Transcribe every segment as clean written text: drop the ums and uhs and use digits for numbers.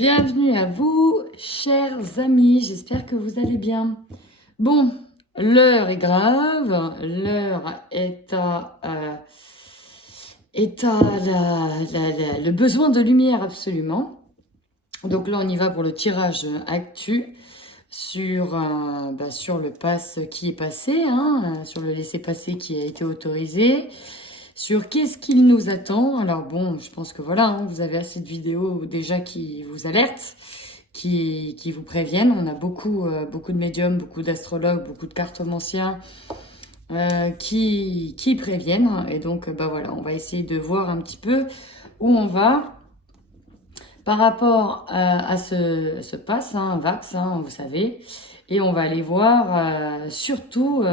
Bienvenue à vous, chers amis, j'espère que vous allez bien. Bon, l'heure est grave, l'heure est à le besoin de lumière absolument. Donc là, on y va pour le tirage actu sur le pass qui est passé, sur le laissez-passer qui a été autorisé. Sur qu'est-ce qu'il nous attend. Alors bon, je pense que voilà, vous avez assez de vidéos déjà qui vous alertent, qui vous préviennent. On a beaucoup de médiums, beaucoup d'astrologues, beaucoup de cartomanciens qui préviennent. Et donc, voilà, on va essayer de voir un petit peu où on va par rapport à ce pass, Vax, vous savez. Et on va aller voir surtout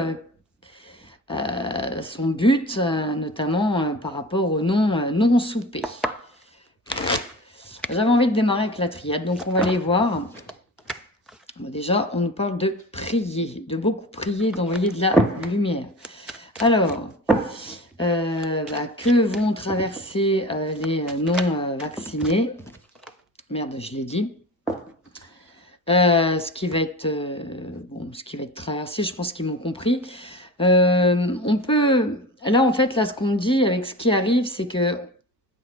son but, notamment par rapport au non-soupé. J'avais envie de démarrer avec la triade, donc on va aller voir. Bon, déjà, on nous parle de prier, de beaucoup prier, d'envoyer de la lumière. Alors, que vont traverser les non-vaccinés? Merde, je l'ai dit. Ce qui va être traversé, je pense qu'ils m'ont compris. On peut, là en fait, là ce qu'on me dit avec ce qui arrive, c'est que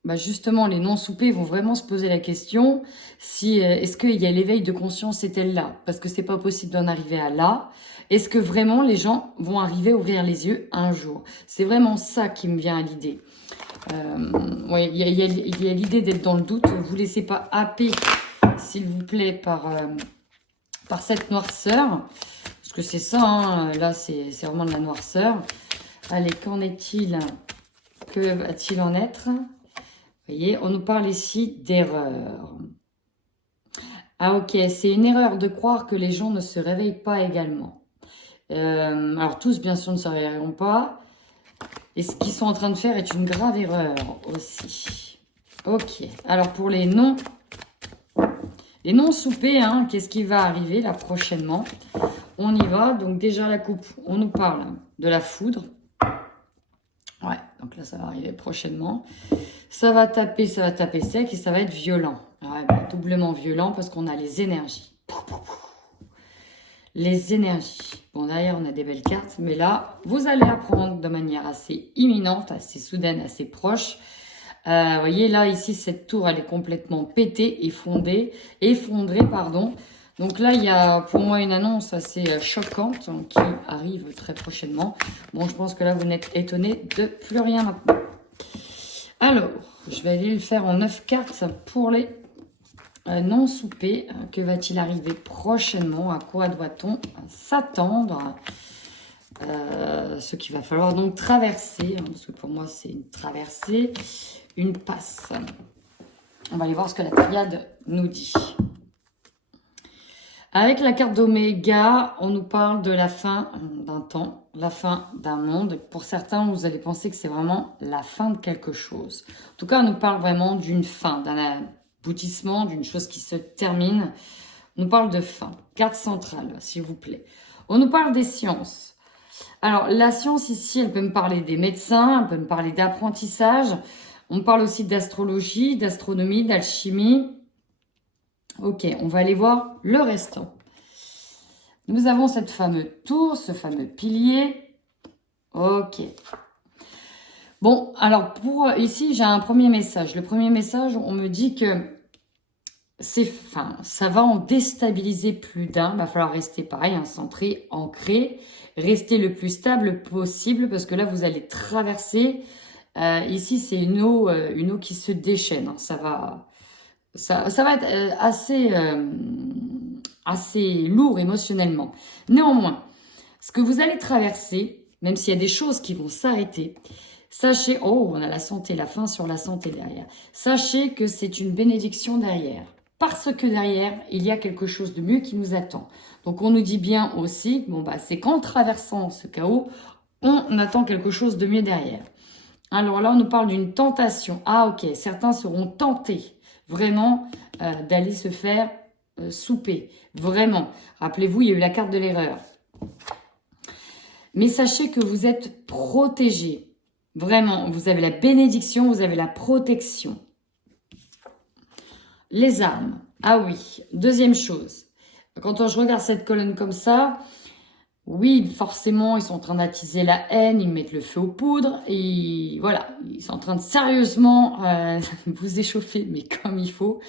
justement les non-soupés vont vraiment se poser la question si est-ce qu'il y a l'éveil de conscience est-elle là? Parce que c'est pas possible d'en arriver à là. Est-ce que vraiment les gens vont arriver à ouvrir les yeux un jour? C'est vraiment ça qui me vient à l'idée. Ouais, il y a l'idée d'être dans le doute. Vous laissez pas happer, s'il vous plaît, par cette noirceur. Parce que c'est ça, là c'est vraiment de la noirceur. Allez, qu'en est-il? Que va-t-il en être? Vous voyez, on nous parle ici d'erreur. Ah ok, c'est une erreur de croire que les gens ne se réveillent pas également. Alors tous bien sûr ne se réveilleront pas. Et ce qu'ils sont en train de faire est une grave erreur aussi. Ok, alors pour les non-soupés, qu'est-ce qui va arriver là prochainement? On y va, donc déjà la coupe, on nous parle de la foudre. Ouais, donc là ça va arriver prochainement. Ça va taper sec et ça va être violent. Ouais, doublement violent parce qu'on a les énergies. Les énergies. Bon, derrière on a des belles cartes, mais là, vous allez apprendre de manière assez imminente, assez soudaine, assez proche. Vous voyez, là, ici, cette tour, elle est complètement pétée, effondrée. Donc là, il y a pour moi une annonce assez choquante qui arrive très prochainement. Bon, je pense que là, vous n'êtes étonnés de plus rien maintenant. Alors, je vais aller le faire en 9 cartes pour les non-soupés. Que va-t-il arriver prochainement? À quoi doit-on s'attendre? Ce qu'il va falloir donc traverser, parce que pour moi, c'est une traversée, une passe. On va aller voir ce que la triade nous dit. Avec la carte d'Oméga, on nous parle de la fin d'un temps, la fin d'un monde. Pour certains, vous allez penser que c'est vraiment la fin de quelque chose. En tout cas, on nous parle vraiment d'une fin, d'un aboutissement, d'une chose qui se termine. On nous parle de fin. Carte centrale, s'il vous plaît. On nous parle des sciences. Alors, la science ici, elle peut me parler des médecins, elle peut me parler d'apprentissage. On parle aussi d'astrologie, d'astronomie, d'alchimie. Ok, on va aller voir le restant. Nous avons cette fameuse tour, ce fameux pilier. Ok. Bon, alors ici, j'ai un premier message. Le premier message, on me dit que ça va en déstabiliser plus d'un. Il va falloir rester pareil, centré, ancré, rester le plus stable possible parce que là, vous allez traverser. Ici, c'est une eau qui se déchaîne. Ça va être assez lourd émotionnellement. Néanmoins, ce que vous allez traverser, même s'il y a des choses qui vont s'arrêter, sachez, on a la santé, la fin sur la santé derrière. Sachez que c'est une bénédiction derrière. Parce que derrière, il y a quelque chose de mieux qui nous attend. Donc on nous dit bien aussi, c'est qu'en traversant ce chaos, on attend quelque chose de mieux derrière. Alors là, on nous parle d'une tentation. Ah ok, certains seront tentés vraiment d'aller se faire souper. Vraiment. Rappelez-vous, il y a eu la carte de l'erreur. Mais sachez que vous êtes protégés. Vraiment, vous avez la bénédiction, vous avez la protection. Les armes. Ah oui, deuxième chose. Quand je regarde cette colonne comme ça, oui, forcément, ils sont en train d'attiser la haine, ils mettent le feu aux poudres, et voilà, ils sont en train de sérieusement vous échauffer, mais comme il faut.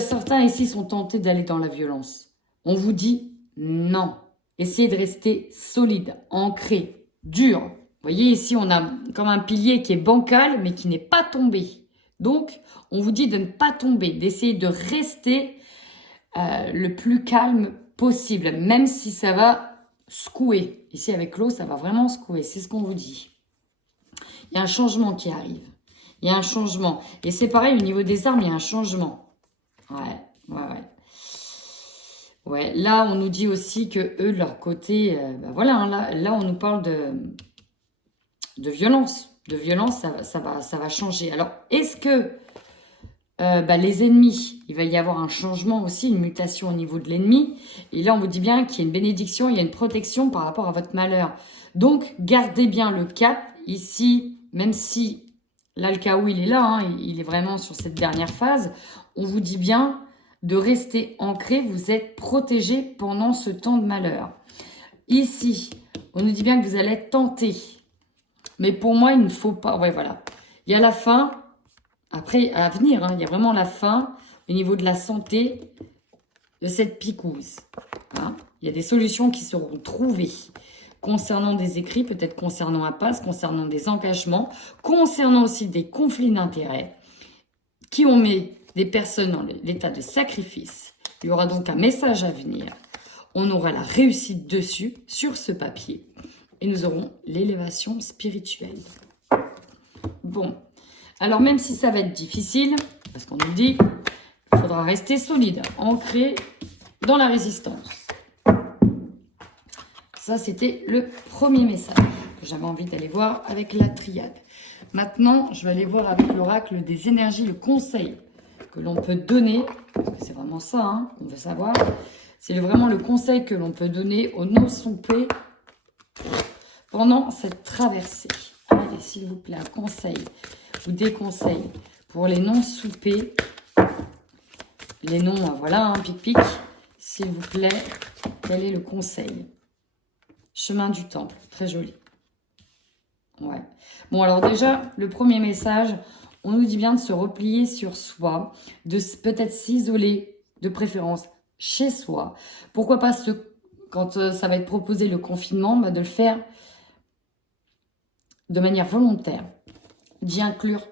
Certains ici sont tentés d'aller dans la violence. On vous dit non. Essayez de rester solide, ancré, dur. Vous voyez, ici, on a comme un pilier qui est bancal, mais qui n'est pas tombé. Donc, on vous dit de ne pas tomber, d'essayer de rester le plus calme possible, même si ça va secouer. Ici, avec l'eau, ça va vraiment secouer. C'est ce qu'on vous dit. Il y a un changement qui arrive. Il y a un changement. Et c'est pareil, au niveau des armes, il y a un changement. Ouais. Ouais, là, on nous dit aussi que eux, de leur côté, voilà, hein, là, on nous parle de violence. De violence, ça va changer. Alors, est-ce que les ennemis, il va y avoir un changement aussi, une mutation au niveau de l'ennemi. Et là, on vous dit bien qu'il y a une bénédiction, il y a une protection par rapport à votre malheur. Donc, gardez bien le cap. Ici, même si là, le chaos, il est là, hein, il est vraiment sur cette dernière phase, on vous dit bien de rester ancré, vous êtes protégé pendant ce temps de malheur. Ici, on nous dit bien que vous allez être tenté. Mais pour moi, il ne faut pas... Ouais, voilà. Il y a la fin... Après, à venir, hein, il y a vraiment la fin au niveau de la santé de cette picouse. Hein. Il y a des solutions qui seront trouvées concernant des écrits, peut-être concernant un pass, concernant des engagements, concernant aussi des conflits d'intérêts qui ont mis des personnes dans l'état de sacrifice. Il y aura donc un message à venir. On aura la réussite dessus, sur ce papier. Et nous aurons l'élévation spirituelle. Bon. Alors, même si ça va être difficile, parce qu'on nous dit, il faudra rester solide, ancré dans la résistance. Ça, c'était le premier message que j'avais envie d'aller voir avec la triade. Maintenant, je vais aller voir avec l'oracle des énergies, le conseil que l'on peut donner, parce que c'est vraiment ça hein, qu'on veut savoir, c'est vraiment le conseil que l'on peut donner aux non-soupés pendant cette traversée. Allez, s'il vous plaît, un conseil ou des conseils pour les non-soupés, les noms, voilà, hein, pic-pic, s'il vous plaît, quel est le conseil? Chemin du temple, très joli. Ouais. Bon, alors déjà, le premier message, on nous dit bien de se replier sur soi, de peut-être s'isoler, de préférence chez soi. Pourquoi pas, quand ça va être proposé le confinement, de le faire de manière volontaire, d'y inclure,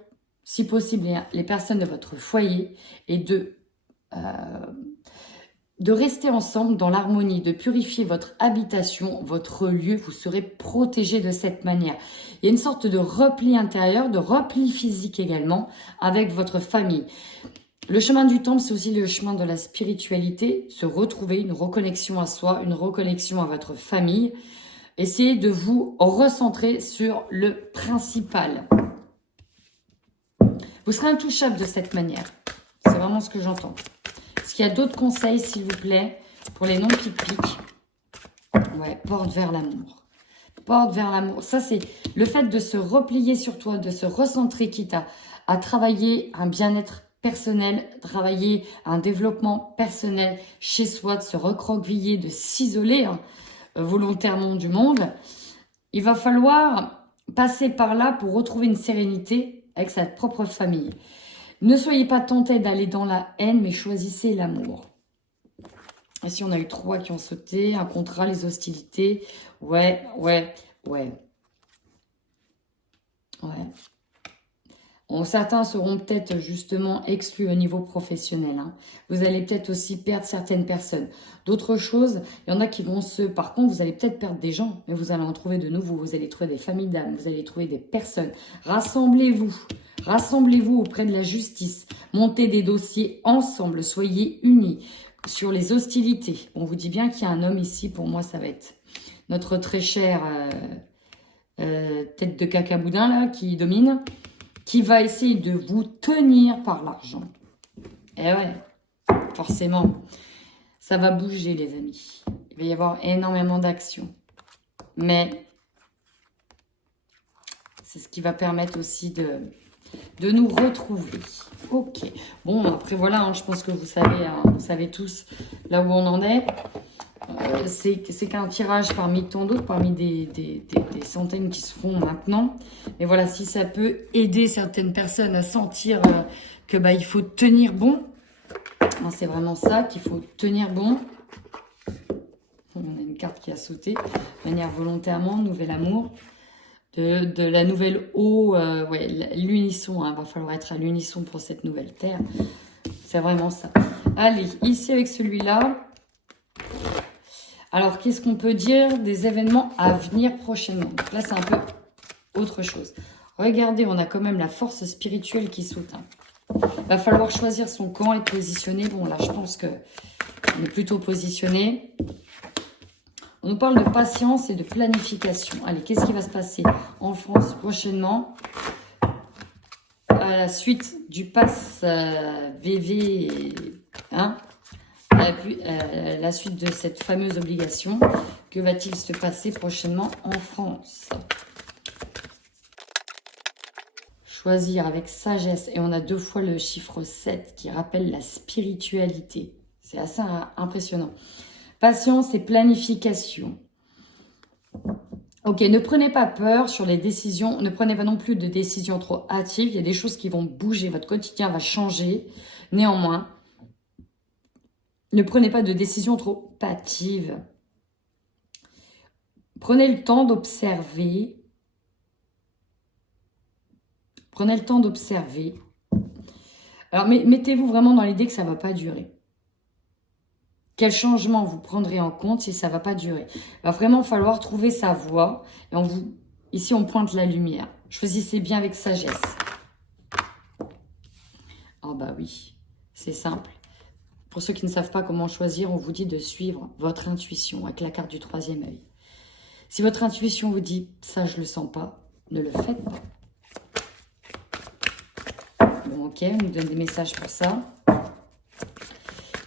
si possible, les personnes de votre foyer et de rester ensemble dans l'harmonie, de purifier votre habitation, votre lieu, vous serez protégé de cette manière. Il y a une sorte de repli intérieur, de repli physique également avec votre famille. Le chemin du temple, c'est aussi le chemin de la spiritualité, se retrouver, une reconnexion à soi, une reconnexion à votre famille. Essayez de vous recentrer sur le principal. Vous serez intouchable de cette manière. C'est vraiment ce que j'entends. Est-ce qu'il y a d'autres conseils, s'il vous plaît, pour les non-pic-pic? Ouais, porte vers l'amour. Porte vers l'amour. Ça, c'est le fait de se replier sur toi, de se recentrer, quitte à travailler un bien-être personnel, travailler un développement personnel chez soi, de se recroqueviller, de s'isoler volontairement du monde. Il va falloir passer par là pour retrouver une sérénité avec sa propre famille. Ne soyez pas tentés d'aller dans la haine, mais choisissez l'amour. Ici, on a eu 3 qui ont sauté. Un contrat, les hostilités. Ouais. Certains seront peut-être justement exclus au niveau professionnel. Hein. Vous allez peut-être aussi perdre certaines personnes. D'autres choses, il y en a qui vont Par contre, vous allez peut-être perdre des gens, mais vous allez en trouver de nouveaux. Vous allez trouver des familles d'âmes, vous allez trouver des personnes. Rassemblez-vous. Rassemblez-vous auprès de la justice. Montez des dossiers ensemble. Soyez unis sur les hostilités. On vous dit bien qu'il y a un homme ici. Pour moi, ça va être notre très cher tête de cacaboudin là, qui domine, qui va essayer de vous tenir par l'argent. Eh ouais, forcément, ça va bouger les amis. Il va y avoir énormément d'actions. Mais c'est ce qui va permettre aussi de nous retrouver. Ok. Bon, après voilà, hein, je pense que vous savez tous là où on en est. C'est qu'un tirage parmi tant d'autres, parmi des centaines qui se font maintenant. Mais voilà, si ça peut aider certaines personnes à sentir que bah, il faut tenir bon. Hein, c'est vraiment ça, qu'il faut tenir bon. On a une carte qui a sauté de manière volontairement, nouvel amour. De la nouvelle eau, ouais, l'unisson, hein, va falloir être à l'unisson pour cette nouvelle terre. C'est vraiment ça. Allez, ici avec celui-là. Alors, qu'est-ce qu'on peut dire des événements à venir prochainement? Donc là, c'est un peu autre chose. Regardez, on a quand même la force spirituelle qui saute. Hein. Va falloir choisir son camp et positionner. Bon, là, je pense que on est plutôt positionné. On nous parle de patience et de planification. Allez, qu'est-ce qui va se passer en France prochainement? À la suite du pass VV, hein, la suite de cette fameuse obligation, que va-t-il se passer prochainement en France? Choisir avec sagesse. Et on a 2 fois le chiffre 7 qui rappelle la spiritualité. C'est assez impressionnant. Patience et planification. Ok, ne prenez pas peur sur les décisions. Ne prenez pas non plus de décisions trop hâtives. Il y a des choses qui vont bouger. Votre quotidien va changer. Néanmoins, ne prenez pas de décisions trop hâtives. Prenez le temps d'observer. Prenez le temps d'observer. Alors, mettez-vous vraiment dans l'idée que ça ne va pas durer. Quel changement vous prendrez en compte si ça ne va pas durer? Il va vraiment falloir trouver sa voie. Et ici, on pointe la lumière. Choisissez bien avec sagesse. Oh bah oui, c'est simple. Pour ceux qui ne savent pas comment choisir, on vous dit de suivre votre intuition avec la carte du 3e œil. Si votre intuition vous dit « ça, je ne le sens pas », ne le faites pas. Bon, ok, on nous donne des messages pour ça.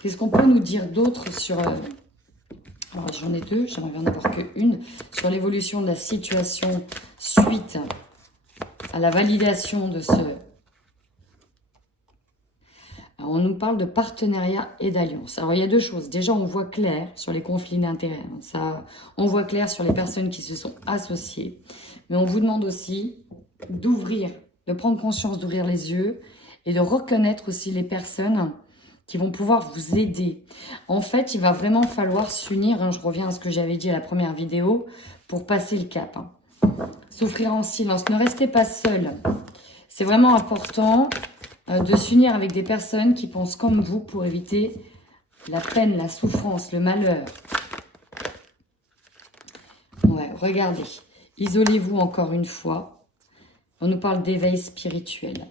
Qu'est-ce qu'on peut nous dire d'autre sur... Alors, j'en ai 2, j'aimerais bien en avoir qu'une. Sur l'évolution de la situation suite à la validation de ce... Alors, on nous parle de partenariat et d'alliance. Alors, il y a 2 choses. Déjà, on voit clair sur les conflits d'intérêts. Ça, on voit clair sur les personnes qui se sont associées. Mais on vous demande aussi d'ouvrir, de prendre conscience, d'ouvrir les yeux et de reconnaître aussi les personnes qui vont pouvoir vous aider. En fait, il va vraiment falloir s'unir, hein, je reviens à ce que j'avais dit à la première vidéo, pour passer le cap. Hein. Souffrir en silence, ne restez pas seul. C'est vraiment important de s'unir avec des personnes qui pensent comme vous pour éviter la peine, la souffrance, le malheur. Ouais, regardez, isolez-vous encore une fois. On nous parle d'éveil spirituel.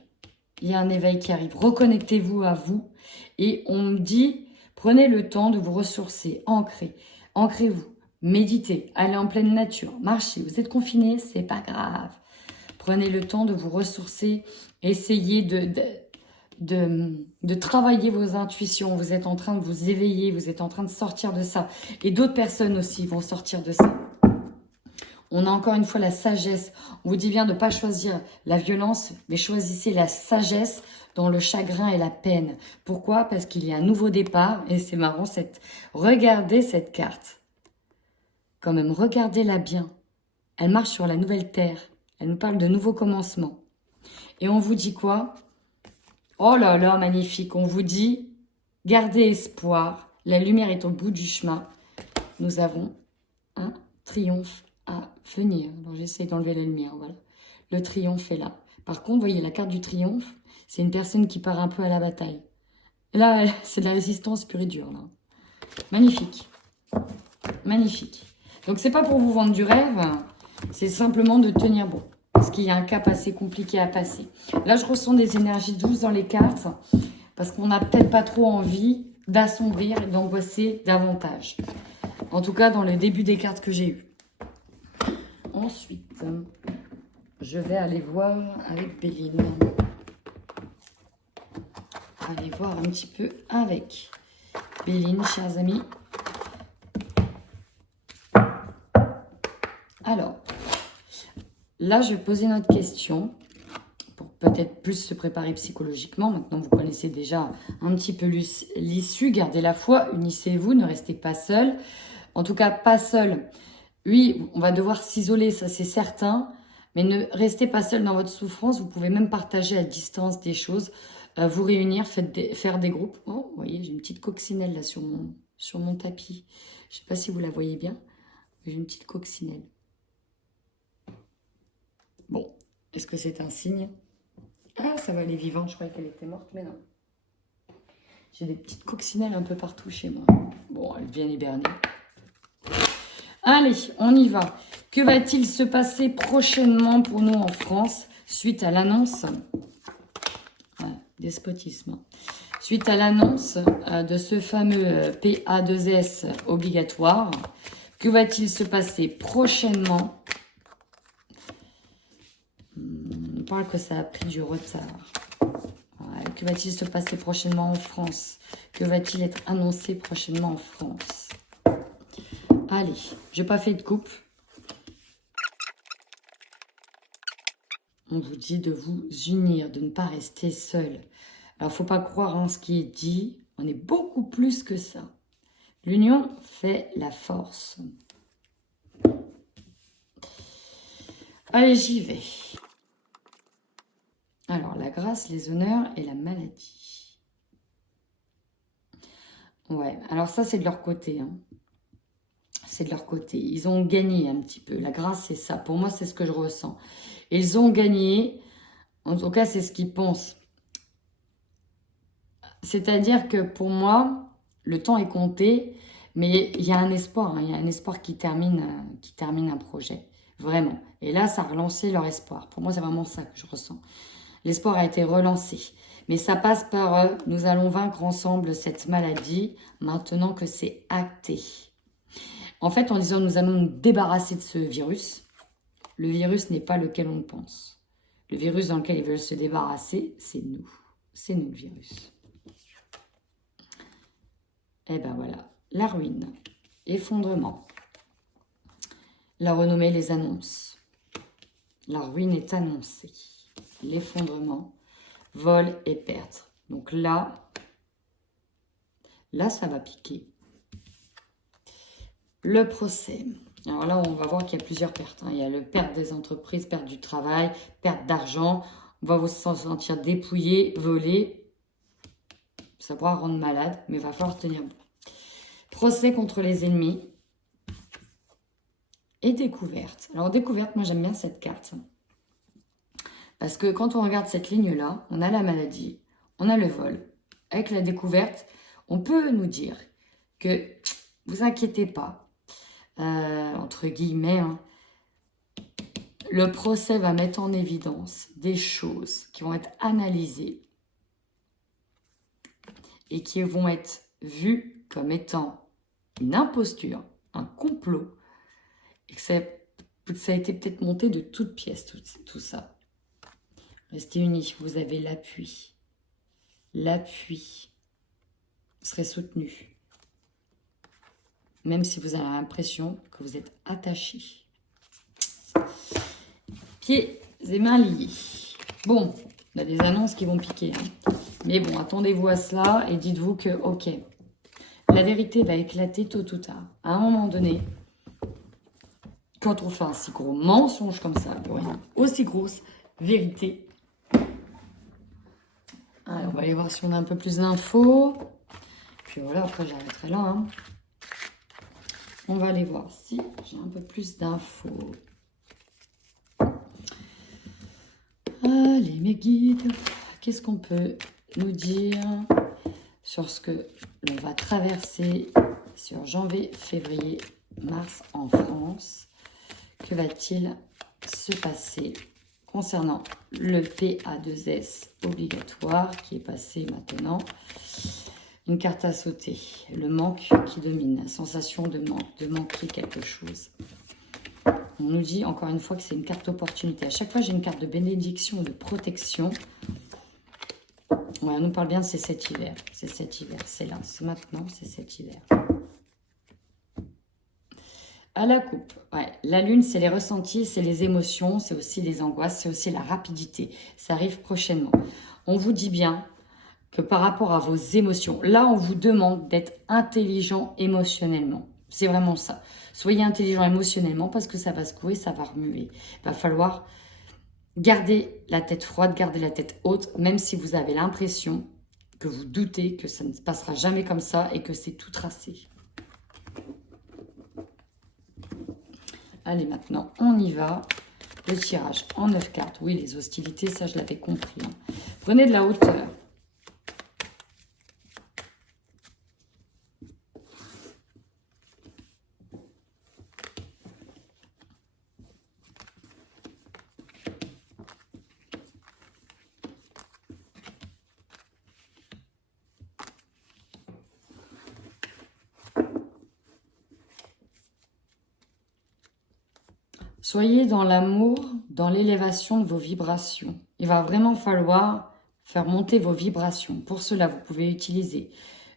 Il y a un éveil qui arrive. Reconnectez-vous à vous. Et on me dit, prenez le temps de vous ressourcer, ancrez. Ancrez-vous, méditez, allez en pleine nature, marchez. Vous êtes confiné, c'est pas grave. Prenez le temps de vous ressourcer. Essayez de travailler vos intuitions. Vous êtes en train de vous éveiller, vous êtes en train de sortir de ça. Et d'autres personnes aussi vont sortir de ça. On a encore une fois la sagesse. On vous dit bien de ne pas choisir la violence, mais choisissez la sagesse dans le chagrin et la peine. Pourquoi? Parce qu'il y a un nouveau départ. Et c'est marrant, regardez cette carte. Quand même, regardez-la bien. Elle marche sur la nouvelle terre. Elle nous parle de nouveaux commencements. Et on vous dit quoi? Oh là là, magnifique. On vous dit, gardez espoir. La lumière est au bout du chemin. Nous avons un triomphe à venir. Alors, j'essaie d'enlever la lumière, voilà. Le triomphe est là. Par contre, vous voyez, la carte du triomphe, c'est une personne qui part un peu à la bataille. Là, c'est de la résistance pure et dure, là. Magnifique. Magnifique. Donc, c'est pas pour vous vendre du rêve, c'est simplement de tenir bon. Parce qu'il y a un cap assez compliqué à passer. Là, je ressens des énergies douces dans les cartes, parce qu'on n'a peut-être pas trop envie d'assombrir et d'angoisser davantage. En tout cas, dans le début des cartes que j'ai eues. Ensuite, je vais aller voir avec Béline. Aller voir un petit peu avec Béline, chers amis. Alors, là, je vais poser une autre question pour peut-être plus se préparer psychologiquement. Maintenant, vous connaissez déjà un petit peu l'issue. Gardez la foi, unissez-vous, ne restez pas seul. En tout cas, pas seul. Oui, on va devoir s'isoler, ça c'est certain. Mais ne restez pas seul dans votre souffrance. Vous pouvez même partager à distance des choses, vous réunir, faire des groupes. Oh, vous voyez, j'ai une petite coccinelle là sur mon tapis. Je ne sais pas si vous la voyez bien. J'ai une petite coccinelle. Bon, est-ce que c'est un signe? Ah, ça va, elle est vivante. Je croyais qu'elle était morte, mais non. J'ai des petites coccinelles un peu partout chez moi. Bon, elles viennent hiberner. Allez, on y va. Que va-t-il se passer prochainement pour nous en France suite à l'annonce despotisme. Suite à l'annonce de ce fameux PA2S obligatoire, que va-t-il se passer prochainement? On parle que ça a pris du retard. Que va-t-il se passer prochainement en France? Que va-t-il être annoncé prochainement en France? Allez, je n'ai pas fait de coupe. On vous dit de vous unir, de ne pas rester seul. Alors, il ne faut pas croire en ce qui est dit. On est beaucoup plus que ça. L'union fait la force. Allez, j'y vais. Alors, la grâce, les honneurs et la maladie. Ouais, alors ça, c'est de leur côté. Hein. C'est de leur côté. Ils ont gagné un petit peu. La grâce, c'est ça. Pour moi, c'est ce que je ressens. Ils ont gagné. En tout cas, c'est ce qu'ils pensent. C'est-à-dire que pour moi, le temps est compté, mais il y a un espoir. Hein. Il y a un espoir qui termine un projet. Vraiment. Et là, ça a relancé leur espoir. Pour moi, c'est vraiment ça que je ressens. L'espoir a été relancé. Mais ça passe par nous allons vaincre ensemble cette maladie maintenant que c'est acté. En fait, en disant nous allons nous débarrasser de ce virus, le virus n'est pas lequel on pense. Le virus dans lequel ils veulent se débarrasser, c'est nous. C'est nous le virus. Et ben voilà, la ruine, effondrement. La renommée les annonce. La ruine est annoncée. L'effondrement, vol et perte. Donc là, ça va piquer. Le procès. Alors là, on va voir qu'il y a plusieurs pertes. Hein. Il y a le perte des entreprises, perte du travail, perte d'argent. On va vous sentir dépouillé, volé. Ça pourra rendre malade, mais il va falloir tenir bon. Procès contre les ennemis. Et découverte. Alors découverte, moi j'aime bien cette carte. Parce que quand on regarde cette ligne-là, on a la maladie, on a le vol. Avec la découverte, on peut nous dire que, vous inquiétez pas, entre guillemets, hein, le procès va mettre en évidence des choses qui vont être analysées et qui vont être vues comme étant une imposture, un complot, et que ça a été peut-être monté de toutes pièces, tout ça. Restez unis, vous avez l'appui. L'appui. Vous serez soutenu. Même si vous avez l'impression que vous êtes attaché. Pieds et mains liés. Bon, il y a des annonces qui vont piquer. Hein. Mais bon, attendez-vous à cela et dites-vous que, ok, la vérité va éclater tôt ou tard. À un moment donné, quand on fait un si gros mensonge comme ça, pour une aussi grosse vérité. Alors, on va aller voir si on a un peu plus d'infos. Puis voilà, après j'arrêterai là. Hein. On va aller voir si j'ai un peu plus d'infos. Allez, mes guides, qu'est-ce qu'on peut nous dire sur ce que l'on va traverser sur janvier, février, mars en France? Que va-t-il se passer concernant le PA2S obligatoire qui est passé maintenant? Une carte à sauter, le manque qui domine, la sensation de manquer quelque chose. On nous dit encore une fois que c'est une carte opportunité. À chaque fois, j'ai une carte de bénédiction, de protection. Ouais, on nous parle bien de c'est cet hiver. C'est cet hiver, c'est là, c'est maintenant, c'est cet hiver. À la coupe, ouais. La lune, c'est les ressentis, c'est les émotions, c'est aussi les angoisses, c'est aussi la rapidité. Ça arrive prochainement. On vous dit bien que par rapport à vos émotions, là, on vous demande d'être intelligent émotionnellement. C'est vraiment ça. Soyez intelligent émotionnellement parce que ça va secouer, ça va remuer. Il va falloir garder la tête froide, garder la tête haute, même si vous avez l'impression que vous doutez que ça ne se passera jamais comme ça et que c'est tout tracé. Allez, maintenant, on y va. Le tirage en 9 cartes. Oui, les hostilités, ça, je l'avais compris. Hein. Prenez de la hauteur. Soyez dans l'amour, dans l'élévation de vos vibrations. Il va vraiment falloir faire monter vos vibrations. Pour cela, vous pouvez utiliser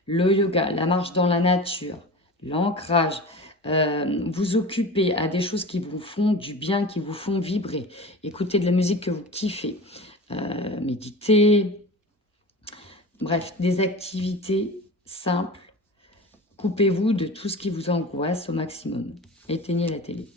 le yoga, la marche dans la nature, l'ancrage, vous occuper à des choses qui vous font du bien, qui vous font vibrer. Écoutez de la musique que vous kiffez, méditer, bref, des activités simples. Coupez-vous de tout ce qui vous angoisse au maximum. Éteignez la télé.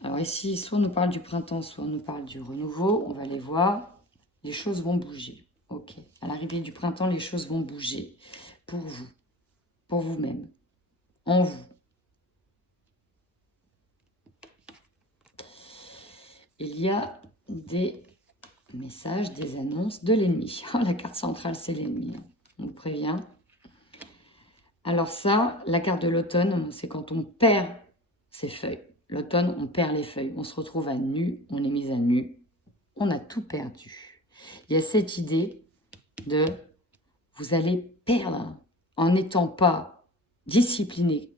Alors ici, soit on nous parle du printemps, soit on nous parle du renouveau. On va les voir. Les choses vont bouger. Ok. À l'arrivée du printemps, les choses vont bouger. Pour vous. Pour vous-même. En vous. Il y a des messages, des annonces de l'ennemi. Oh, la carte centrale, c'est l'ennemi. On vous prévient. Alors ça, la carte de l'automne, c'est quand on perd ses feuilles. L'automne, on perd les feuilles. On se retrouve à nu, on est mis à nu. On a tout perdu. Il y a cette idée de vous allez perdre en n'étant pas discipliné.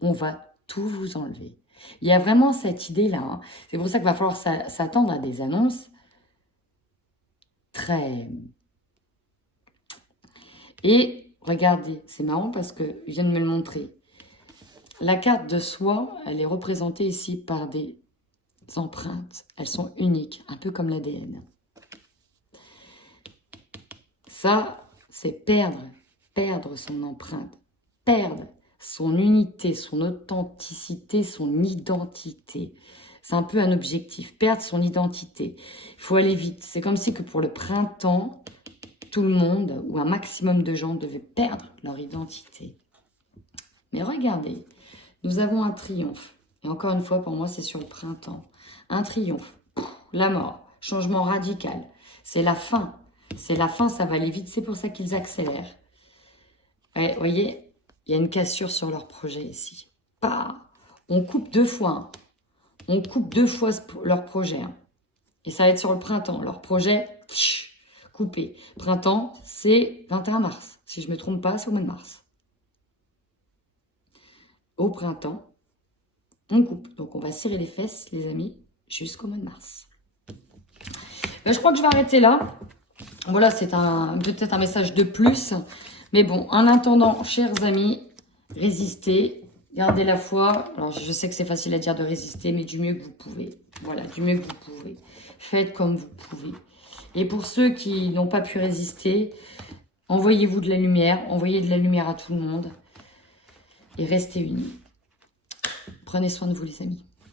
On va tout vous enlever. Il y a vraiment cette idée-là. Hein. C'est pour ça qu'il va falloir s'attendre à des annonces très... Et regardez, c'est marrant parce que je viens de me le montrer. La carte de soi, elle est représentée ici par des empreintes. Elles sont uniques, un peu comme l'ADN. Ça, c'est perdre son empreinte, perdre son unité, son authenticité, son identité. C'est un peu un objectif, perdre son identité. Il faut aller vite. C'est comme si que pour le printemps, tout le monde, ou un maximum de gens, devaient perdre leur identité. Mais regardez, nous avons un triomphe. Et encore une fois, pour moi, c'est sur le printemps. Un triomphe. La mort. Changement radical. C'est la fin. C'est la fin, ça va aller vite. C'est pour ça qu'ils accélèrent. Ouais, vous voyez, il y a une cassure sur leur projet ici. Bah, on coupe 2 fois. Hein. On coupe 2 fois leur projet. Hein. Et ça va être sur le printemps. Leur projet, coupé. Printemps, c'est 21 mars. Si je ne me trompe pas, c'est au mois de mars. Au printemps, on coupe. Donc, on va serrer les fesses, les amis, jusqu'au mois de mars. Je crois que je vais arrêter là. Voilà, c'est peut-être un message de plus. Mais bon, en attendant, chers amis, résistez. Gardez la foi. Alors, je sais que c'est facile à dire de résister, mais du mieux que vous pouvez. Voilà, du mieux que vous pouvez. Faites comme vous pouvez. Et pour ceux qui n'ont pas pu résister, envoyez-vous de la lumière. Envoyez de la lumière à tout le monde. Et restez unis. Prenez soin de vous, les amis.